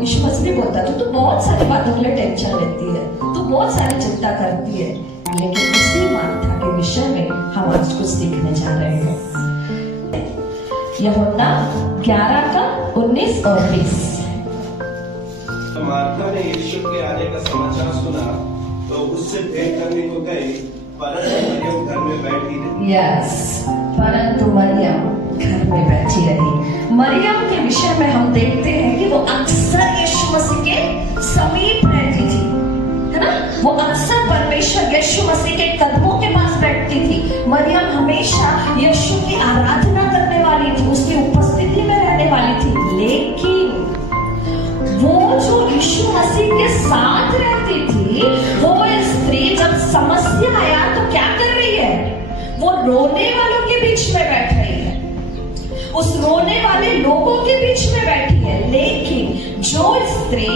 यीशु मसीह बोलता है तू बहुत सारी बातों के लिए टेंशन लेती है, तू बहुत सारी चिंता करती है, लेकिन उसी मार्था के विषय में हम आज कुछ सीखने जा रहे हैं। यूहन्ना 11 का 19 और 20। मार्था ने यीशु के आने का समाचार सुना तो उससे भेंट करने को गई, परंतु मरियम घर में बैठी रही। परंतु मरियम घर में बैठी रही। मरियम के विषय में हम देखते हैं कि वो अक्सर यीशु मसीह के समीप रहती थी, है ना। वो अक्सर परमेश्वर यीशु मसीह के कदमों के पास बैठती थी। मरियम हमेशा यीशु की आराधना करने वाली थी, उसकी उपस्थिति में रहने वाली थी। लेकिन वो जो यीशु मसीह के साथ रहती थी, वो स्त्री जब समस्या आया तो क्या कर रही है? वो रोने वालों के बीच में बैठ रही है, उस रोने वाले लोगों के बीच में बैठी है। लेकिन जो स्त्री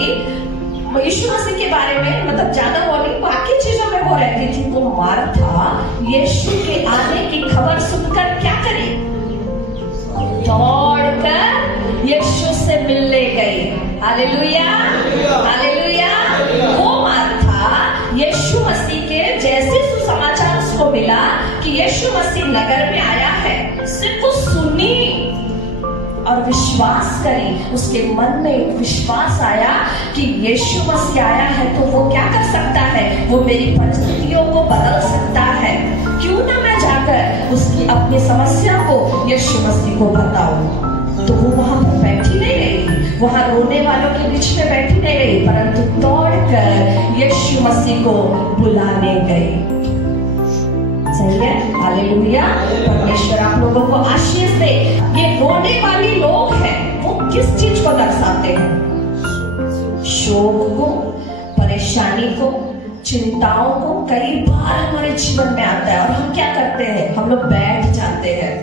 यीशु मसीह के बारे में मतलब ज्यादा वो नहीं, बाकी चीजों में वो रहती थी, वो मार्था यीशु के आने की खबर सुनकर क्या करी? दौड़कर यीशु से मिलने गई। Hallelujah, hallelujah. वो मार्था यीशु मसीह के जैसे सुसमाचार उसको मिला कि यीशु मसीह नगर में आया है, सिर्फ वो सुनी और विश्वास करी। उसके मन में एक विश्वास आया कि यीशु मसीह आया है तो वो क्या कर सकता है? वो मेरी परिस्थितियों को बदल सकता है। क्यों ना मैं जाकर उसकी अपनी समस्या को यीशु मसीह को बताऊं। तो वो वहां पर बैठी नहीं रही, वहां रोने वालों के बीच में बैठी नहीं रही, परंतु दौड़कर यीशु मसीह को बुलाने गई। सही है, हालेलुया। परमेश्वर आप लोगों को आशीष दे। ये रोने वाली लोग हैं, वो किस चीज को दर्शाते हैं? शोक को, परेशानी को, चिंताओं को। कई बार हमारे जीवन में आता है और हम क्या करते हैं? हम लोग बैठ जाते हैं,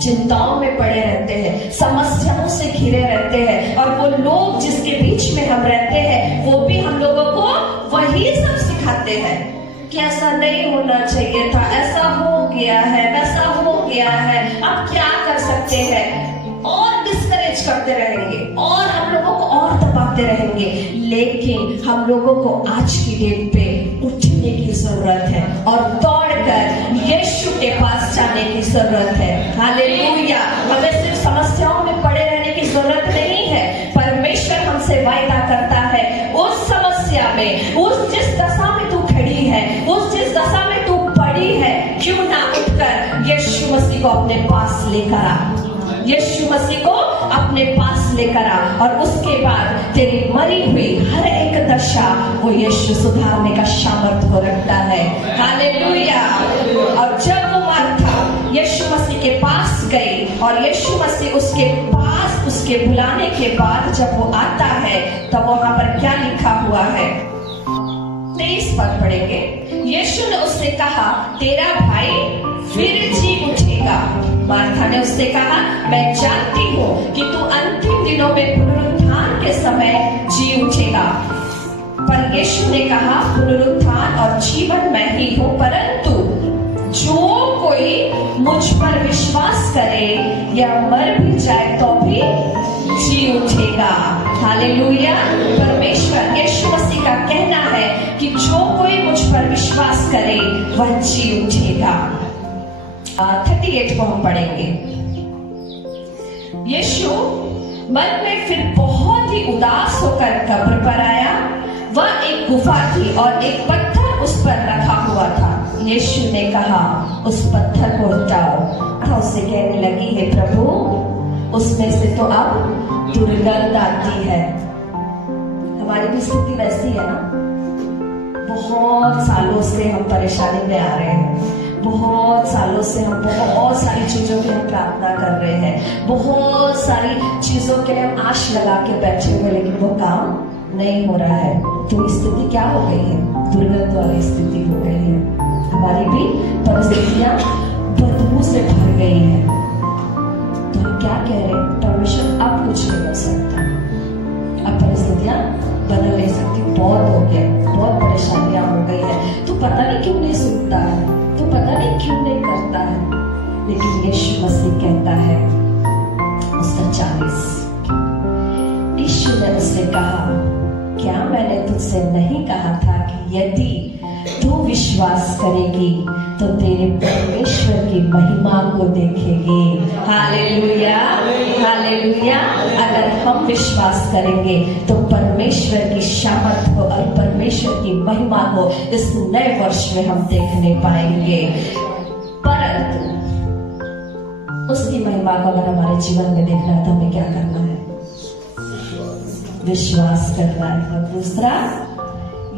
चिंताओं में पड़े रहते हैं, समस्याओं से घिरे रहते हैं, और वो लोग जिसके बीच में हम रहते हैं वो भी हम लोगों को वही सब सिखाते हैं कि ऐसा नहीं होना चाहिए था, ऐसा हो गया है, वैसा हो गया है, अब क्या कर सकते हैं, और डिस्करेज करते रहेंगे और हम लोगों को और दबाते रहेंगे। लेकिन हम लोगों को आज की डेट पे उठने की जरूरत है और दौड़कर यीशु के पास जाने की जरूरत है। हालेलुया। हमें सिर्फ समस्याओं में पड़े रहने की जरूरत नहीं है। परमेश्वर हमसे वायदा करता है, उस समस्या में, उस जिस दशा में तू खड़ी है, उस जिस दशा में तू पड़ी है, क्यों ना उठकर यीशु मसीह को अपने पास लेकर आ, यीशु मसीह को अपने पास लेकर आ, और उसके बाद तेरी मरी हुई हर एक दशा वो यीशु सुधारने का सामर्थ्य रखता है। हालेलुया। और जब वो मार्था यीशु मसीह के पास गई और यीशु मसीह उसके पास, उसके बुलाने के बाद जब वो आता है, तब वहां पर क्या लिखा हुआ है? 23 पद पढ़ेंगे। यीशु ने उससे कहा, तेरा भाई फिर जी उठेगा। मार्था ने उससे कहा, मैं जानती हूँ कि तू अंतिम दिनों में पुनरुत्थान के समय जी उठेगा। पर यीशु ने कहा, पुनरुत्थान और जीवन मैं ही हूँ, परंतु जो कोई मुझ पर विश्वास करे या मर भी जाए तो भी जी उठेगा। हालेलुया। परमेश्वर यीशु मसीह का कहना है कि जो कोई मुझ पर विश्वास करे वह जी उठेगा। 38 को हम पढ़ेंगे। यीशु मन में फिर बहुत ही उदास होकर कब्र पर आया। वह एक गुफा थी और एक पत्थर उस पर रखा हुआ था। यीशु ने कहा, उस पत्थर को हटाओ। उससे कहने लगी, हे प्रभु, उसमें से तो अब दुर्गंध आती है। हमारी भी स्थिति वैसी है ना। बहुत सालों से हम परेशानी में आ रहे हैं, बहुत सालों से हम बहुत सारी चीजों की हम प्रार्थना कर रहे हैं, बहुत सारी चीजों के लिए हम आश लगा के बैठे हुए, लेकिन वो काम नहीं हो रहा है। तो स्थिति क्या हो गई है? दुर्गंध वाली स्थिति हो गई है। हमारी भी परिस्थितियां बदबू से भर गई है। तो हम क्या कह रहे हैं? परमेश्वर अब कुछ नहीं हो सकता, अब परिस्थितियां बदल नहीं सकती, बहुत हो गया, बहुत परेशानियां हो गई है। तो पता नहीं क्यों नहीं सुनता है, तो पता नहीं क्यों नहीं करता है। लेकिन यीशु मसीह कहता है, उसका 40 यीशु यीशु ने उससे कहा, क्या मैंने तुझसे नहीं कहा था कि यदि तू विश्वास करेगी तो तेरे परमेश्वर की महिमा को देखेगी। Hallelujah, hallelujah. अगर हम विश्वास करेंगे तो परमेश्वर की सामर्थ को और परमेश्वर की महिमा को इस नए वर्ष में हम देखने पाएंगे। परंतु उसकी महिमा को अगर हमारे जीवन में देखना है तो हमें क्या करना है? विश्वास करना है। और दूसरा,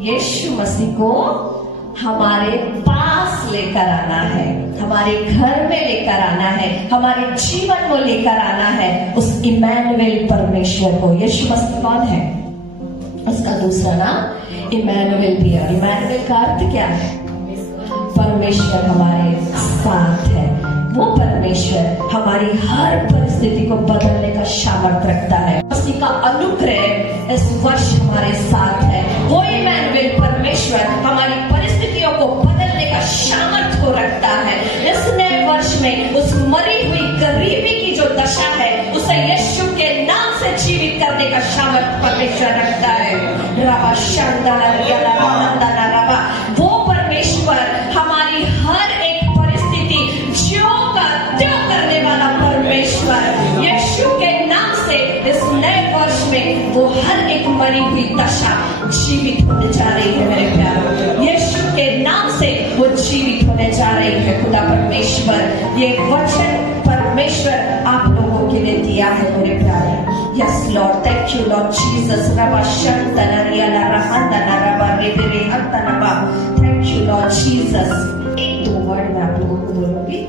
यीशु मसीह को हमारे पास लेकर आना है, हमारे घर में लेकर आना है, हमारे जीवन को लेकर आना है। उस इमैनुएल परमेश्वर को। यीशु मसीह कौन है? उसका दूसरा नाम इमैनुएल भी है। इमैनुएल का अर्थ क्या है? परमेश्वर हमारे साथ है। वो परमेश्वर हमारी हर परिस्थिति को बदलने का सामर्थ्य रखता है। मसीह का अनुग्रह इस वर्ष हमारे साथ है। वो इमैनुएल परमेश्वर हमारी परिस्थितियों को बदलने का सामर्थ्य को रखता है। इस नए वर्ष में उस मरी हुई गरीबी की जो दशा है उसे यीशु के नाम से जीवित करने का सामर्थ्य परमेश्वर रखता है। रबा शांदाला रियाला रबा रबा। वो परमेश्वर हमारी हर एक परिस्थिति ज्यों का त्यों करने वाला परमेश्वर यीशु के नाम से इस नए वर्ष में वो हर एक मरी हुई दशा जीवित होने जा रही है। मेरे प्यारों, यीशु के नाम से वो जीवित होने जा रही है। खुदा परमेश्वर ये वचन परमेश्वर आप लोगों के लिए दिया है मेरे प्यारे। Yes Lord, thank you Lord Jesus. रबा शंतना रियाला रहंदना रबा रेबेरे हंतना। Thank you Lord Jesus. एक दो वर्ड मैं आप लोगों को बोलूंगी।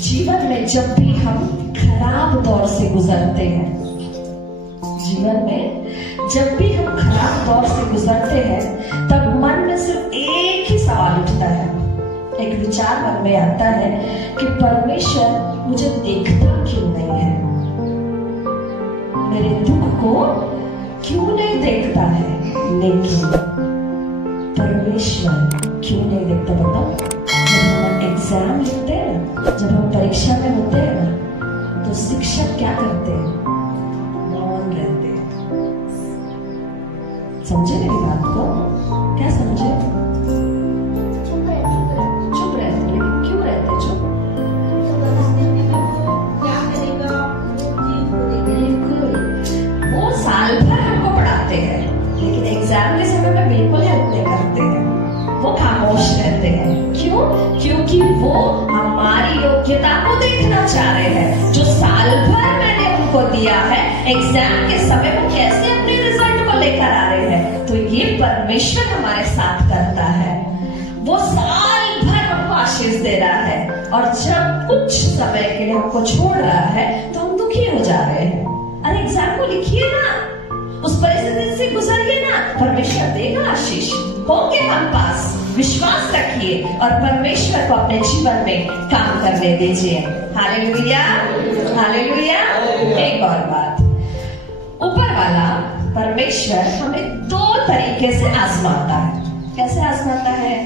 जीवन में जब भी हम खराब दौर से गुजरते हैं, जीवन में जब भी हम खराब दौर से गुजरते हैं, तब मन में सिर्फ एक ही सवाल उठता है, एक विचार मन में आता है कि परमेश्वर मुझे देखता क्यों नहीं है? मेरे दुख को क्यों नहीं देखता है? लेकिन परमेश्वर क्यों नहीं देखता बताओ? जब हम एग्जाम लिखते हैं ना, जब हम परीक्षा में होते हैं ना, तो शिक्षक क्या करते हैं? मौन रहते हैं। समझे मेरी बात को? क्या समझे? चुप रहते। लेकिन क्यों रहते चुप? बिल्कुल। वो साल भर हमको पढ़ाते हैं, लेकिन एग्जाम के समय में बिल्कुल हेल्प नहीं करते हैं। वो खामोश रहते हैं। क्यों? क्योंकि वो हमारी योग्यता को देखना चाह रहे हैं। जो साल भर मैंने उनको दिया है, एग्जाम के समय वो कैसे अपने रिजल्ट को लेकर आ रहे हैं। तो ये परमेश्वर हमारे साथ करता है। वो साल भर हमको आशीष दे रहा है, और जब कुछ समय के लिए हमको छोड़ रहा है तो हम दुखी हो जा रहे हैं। अरे एग्जाम को लिखिए ना, उस परिस्थिति से गुजरिए ना, परमेश्वर देगा आशीष। होंगे हम पास, विश्वास रखिए और परमेश्वर को अपने जीवन में काम करने दीजिए। Hallelujah, hallelujah. एक और बात, ऊपर वाला परमेश्वर हमें दो तरीके से आजमाता है। कैसे आजमाता है?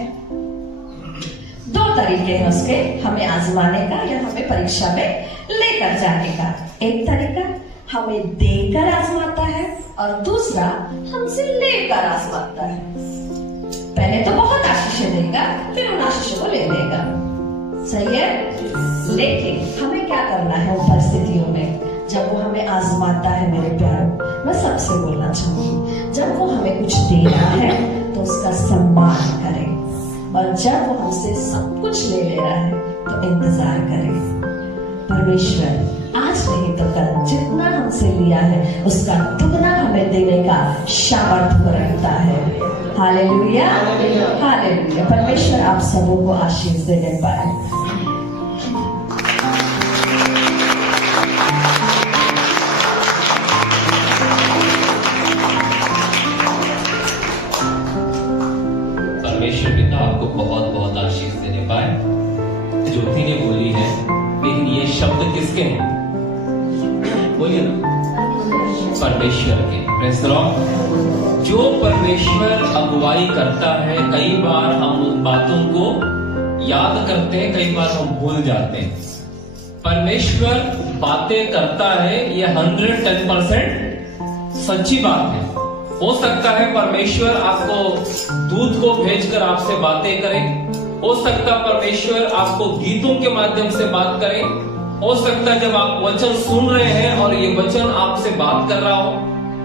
दो तरीके हैं उसके हमें आजमाने का या हमें परीक्षा में लेकर जाने का। एक तरीका हमें देकर आजमाता है और दूसरा हमसे लेकर आजमाता है। पहले तो बहुत आशीषें देगा, फिर उन आशीषों को ले लेगा। सही है? लेकिन हमें क्या करना है उन परिस्थितियों में जब वो हमें आजमाता है? मेरे प्यारों, मैं सबसे बोलना चाहूंगी, जब वो हमें कुछ दे रहा है तो उसका सम्मान करें, और जब वो हमसे सब कुछ ले रहा है तो इंतजार करें। परमेश्वर आज नहीं तो कल जितना हमसे लिया है उसका दुगना हमें देने का सामर्थ्य रखता है। Hallelujah, hallelujah. परमेश्वर आप सबों को आशीष देने पाए। परमेश्वर पिता आपको बहुत बहुत आशीष देने पाए। ज्योति ने बोली है, लेकिन ये शब्द किसके हैं? बोलिए ना, परमेश्वर के। Praise the Lord. जो परमेश्वर अगुवाई करता है, कई बार हम उन बातों को याद करते हैं, कई बार हम भूल जाते हैं। परमेश्वर बातें करता है, ये 110% सच्ची बात है। हो सकता है परमेश्वर आपको दूत को भेजकर आपसे बातें करे, हो सकता है परमेश्वर आपको गीतों के माध्यम से बात करे, हो सकता है जब आप वचन सुन रहे हैं और ये वचन आपसे बात कर रहा हो,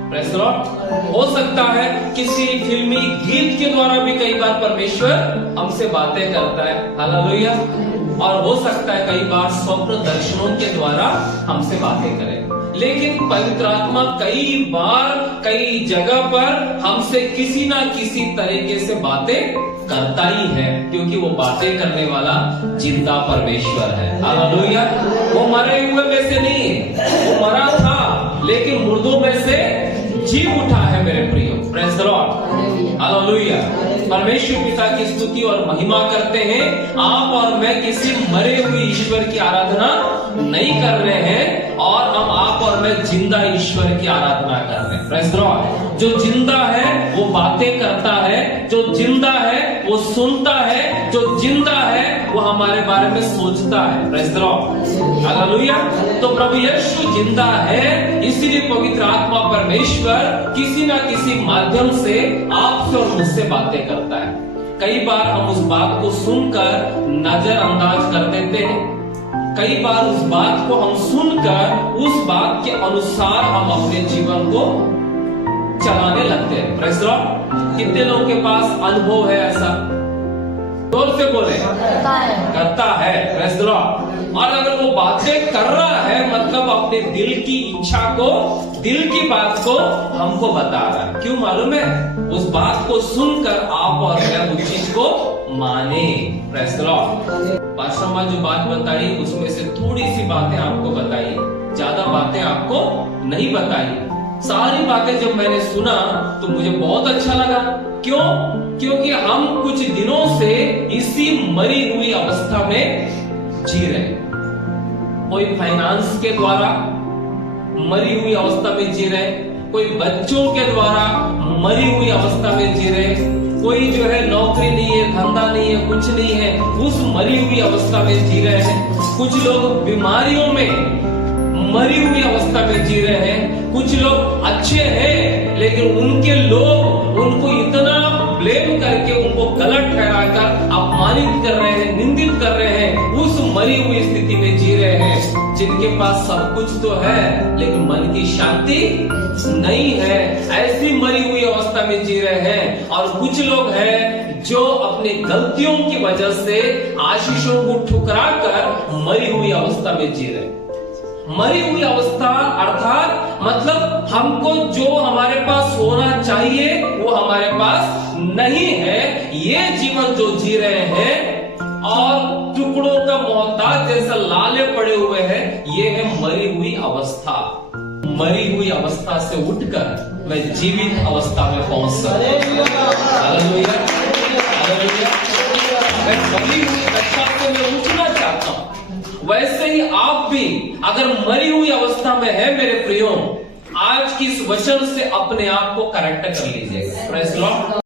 प्रेज़ द लॉर्ड। हो सकता है किसी फिल्मी गीत के द्वारा भी कई बार परमेश्वर हमसे बातें करता है, हालेलुया। और हो सकता है कई बार स्वप्न दर्शनों के द्वारा हमसे बातें करे। लेकिन पवित्र आत्मा कई बार कई जगह पर हमसे किसी ना किसी तरीके से बातें करता ही है, क्योंकि वो बातें करने वाला जिंदा परमेश्वर है, हालेलुया। वो मरे हुए में से नहीं है, वो मरा था लेकिन मुर्दों में से जी उठा है मेरे प्रियो, प्रेज़ द लॉर्ड, हालेलुया। परमेश्वर पिता की स्तुति और महिमा करते हैं। आप और मैं किसी मरे हुए ईश्वर की आराधना नहीं कर रहे हैं, और हम आप और मैं जिंदा ईश्वर की आराधना कर रहे हैं, प्रेज़ द लॉर्ड। जो जिंदा है वो बातें करता है, जो जिंदा है वो सुनता है, जो जिंदा है वो हमारे बारे में सोचता है, प्रेज़ द लॉर्ड, हालेलुया। तो प्रभु यीशु जिंदा है, इसलिए पवित्र आत्मा परमेश्वर किसी ना किसी माध्यम से आपसे और मुझसे बातें करता है। कई बार हम उस बात को सुनकर नजरअंदाज कर देते हैं, कई बार उस बात को हम सुनकर उस बात के अनुसार हम अपने जीवन को चलाने लगते हैं, प्रेज़ द लॉर्ड। कितने लोगों के पास अनुभव है ऐसा? जोर से बोले, करता है, प्रेज़ द लॉर्ड। और अगर वो बातें कर रहा है मतलब अपने दिल की इच्छा को, दिल की बात को हमको बता रहा है। क्यों मालूम है? उस बात को सुनकर आप और मैं उस चीज को माने, प्रेज़ द लॉर्ड। पास्टर माँ जो बात बताई उसमें से थोड़ी सी बातें आपको बताई, ज्यादा बातें आपको नहीं बताई। सारी बातें जब मैंने सुना तो मुझे बहुत अच्छा लगा। क्यों? क्योंकि हम कुछ दिनों से इसी मरी हुई अवस्था में जी रहे हैं। कोई फाइनेंस के द्वारा मरी हुई अवस्था में जी रहे, कोई बच्चों के द्वारा मरी हुई अवस्था में जी रहे, कोई जो है नौकरी नहीं है, धंधा नहीं है, कुछ नहीं है, उस मरी हुई अवस्था में जी रहे हैं। कुछ लोग बीमारियों में मरी हुई अवस्था में जी रहे हैं। कुछ लोग अच्छे हैं लेकिन उनके लोग उनको इतना ब्लेम करके, उनको गलत ठहराकर अपमानित कर रहे हैं, निंदित कर रहे हैं, उस मरी हुई स्थिति में जी रहे हैं। जिनके पास सब कुछ तो है लेकिन मन की शांति नहीं है, ऐसी मरी हुई अवस्था में जी रहे हैं। और कुछ लोग हैं जो अपनी गलतियों की वजह से आशीषों को ठुकरा कर मरी हुई अवस्था में जी रहे हैं। मरी हुई अवस्था अर्थात मतलब हमको जो हमारे पास होना चाहिए वो हमारे पास नहीं है, ये जीवन जो जी रहे हैं और टुकड़ों का मोहताज जैसा लाले पड़े हुए हैं, ये है मरी हुई अवस्था। मरी हुई अवस्था से उठकर मैं जीवित अवस्था में पहुंच सकता हूं। मैं मरी हुई दशा से मैं उठना चाहता हूं। वैसे ही आप भी अगर मरी हुई अवस्था में है मेरे प्रियो, आज की इस वचन से अपने आप को करेक्ट कर लीजिएगा, प्रेज़ द लॉर्ड।